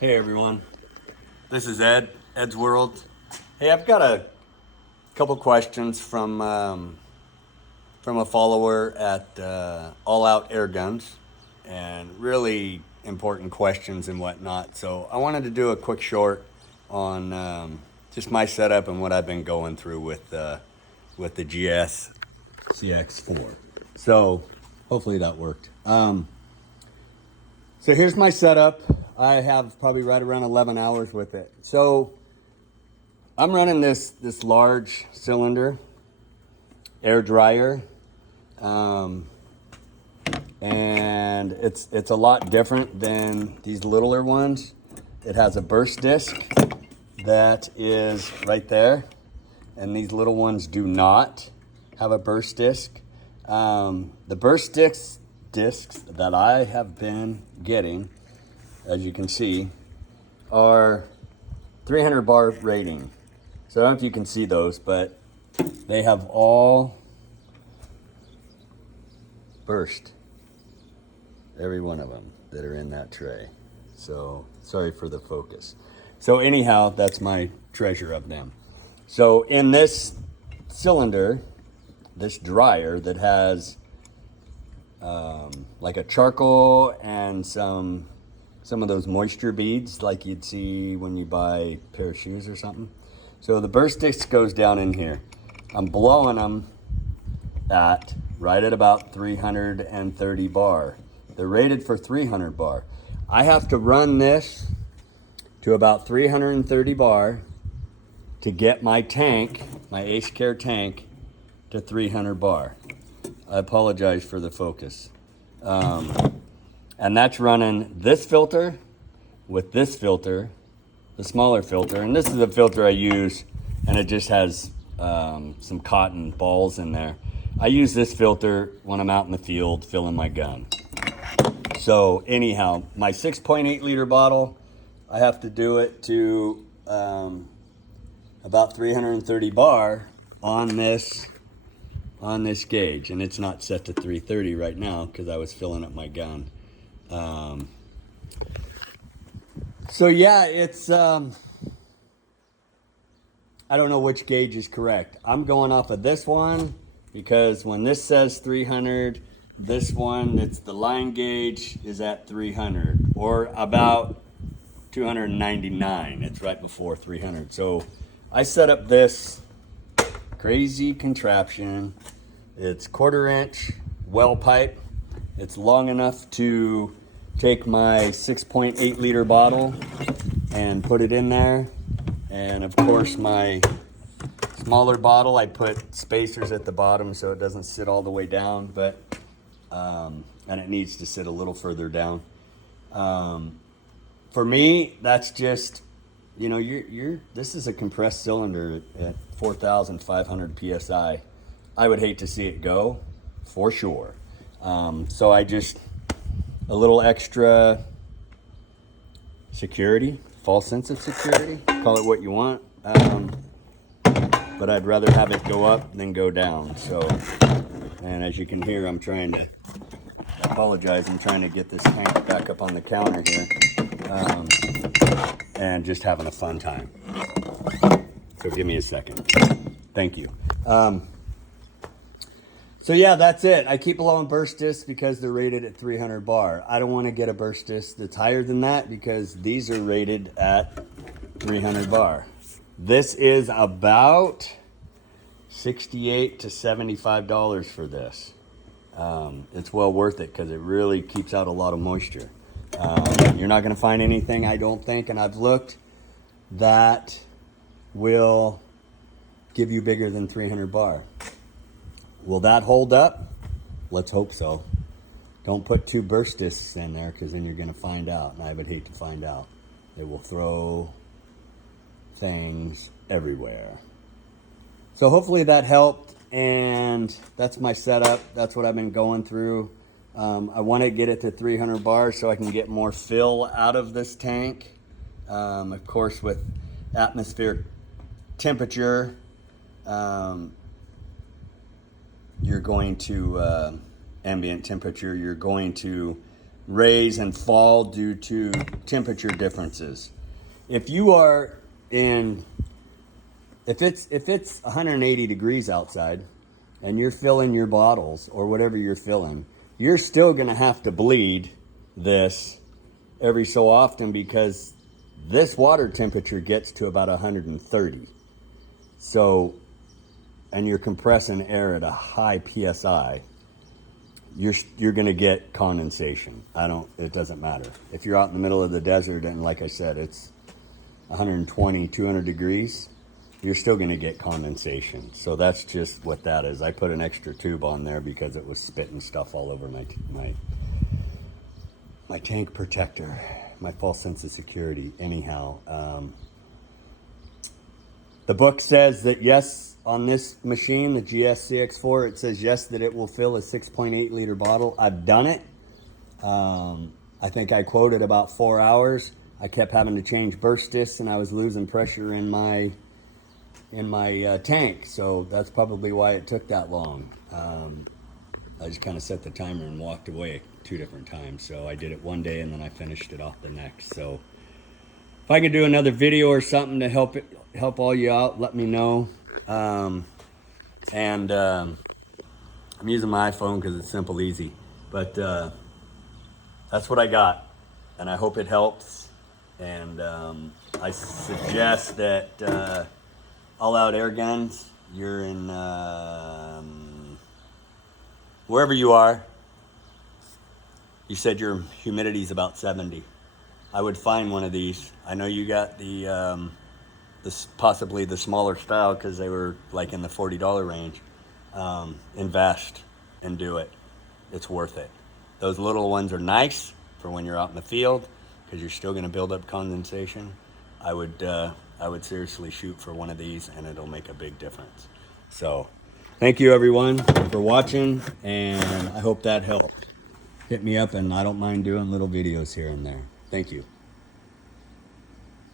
Hey everyone, this is Ed's World. Hey, I've got a couple questions from a follower at All Out Air Guns, and really important questions and whatnot. So I wanted to do a quick short on just my setup and what I've been going through with the GS CX4. So hopefully that worked. So here's my setup. I have probably right around 11 hours with it. So I'm running this large cylinder air dryer, and it's a lot different than these littler ones. It has a burst disc that is right there, and these little ones do not have a burst disc. The burst discs that I have been getting, as you can see, are 300 bar rating. So I don't know if you can see those, but they have all burst, every one of them that are in that tray. So sorry for the focus. So anyhow, that's my treasure of them. So in this cylinder, this dryer that has like a charcoal and some of those moisture beads like you'd see when you buy a pair of shoes or something. So the burst disc goes down in here. I'm blowing them right at about 330 bar. They're rated for 300 bar. I have to run this to about 330 bar to get my tank, my Ace Care tank, to 300 bar. I apologize for the focus. And that's running this filter with this filter, the smaller filter. And this is the filter I use, and it just has some cotton balls in there. I use this filter when I'm out in the field filling my gun. So anyhow, my 6.8 liter bottle, I have to do it to about 330 bar on this gauge, and it's not set to 330 right now because I was filling up my gun. So yeah, it's I don't know which gauge is correct. I'm going off of this one because when this says 300, this one, it's the line gauge, is at 300 or about 299. It's right before 300. So I set up this crazy contraption. It's 1/4 inch well pipe. It's long enough to take my 6.8 liter bottle and put it in there. And of course my smaller bottle, I put spacers at the bottom so it doesn't sit all the way down, but and it needs to sit a little further down. For me, that's just, this is a compressed cylinder at 4,500 PSI. I would hate to see it go, for sure. So I just, a little extra security, false sense of security, call it what you want. But I'd rather have it go up than go down. So, and as you can hear, I'm trying to get this tank back up on the counter here. And just having a fun time. So give me a second. Thank you. So yeah, that's it. I keep blowing burst discs because they're rated at 300 bar. I don't want to get a burst disc that's higher than that because these are rated at 300 bar. This is about $68 to $75 for this. It's well worth it because it really keeps out a lot of moisture. You're not going to find anything, I don't think, and I've looked, that will give you bigger than 300 bar. Will that hold up? Let's hope so. Don't put 2 burst discs in there because then you're going to find out, and I would hate to find out. It will throw things everywhere. So hopefully that helped, and that's my setup. That's what I've been going through. I want to get it to 300 bars so I can get more fill out of this tank. Of course, with atmospheric temperature, you're going to ambient temperature, you're going to raise and fall due to temperature differences. If you are in, if it's 180 degrees outside and you're filling your bottles or whatever you're filling, you're still going to have to bleed this every so often because this water temperature gets to about 130. So, and you're compressing air at a high PSI, you're going to get condensation. It doesn't matter. If you're out in the middle of the desert and like I said, it's 120, 200 degrees, you're still going to get condensation. So that's just what that is. I put an extra tube on there because it was spitting stuff all over my tank protector, my false sense of security. Anyhow, the book says that yes, on this machine, the GS-CX4, it says yes, that it will fill a 6.8 liter bottle. I've done it. I think I quoted about 4 hours. I kept having to change burst discs and I was losing pressure in my tank. So that's probably why it took that long. I just kind of set the timer and walked away 2 different times. So I did it one day and then I finished it off the next. So if I could do another video or something to help all you out, let me know. I'm using my iPhone because it's simple, easy. But that's what I got, and I hope it helps. And I suggest that all-out air guns, you're in wherever you are. You said your humidity is about 70. I would find one of these. I know you got the possibly the smaller style because they were like in the $40 range. Invest and do it. It's worth it. Those little ones are nice for when you're out in the field because you're still going to build up condensation. I would seriously shoot for one of these and it'll make a big difference. So thank you everyone for watching, and I hope that helped. Hit me up and I don't mind doing little videos here and there. Thank you.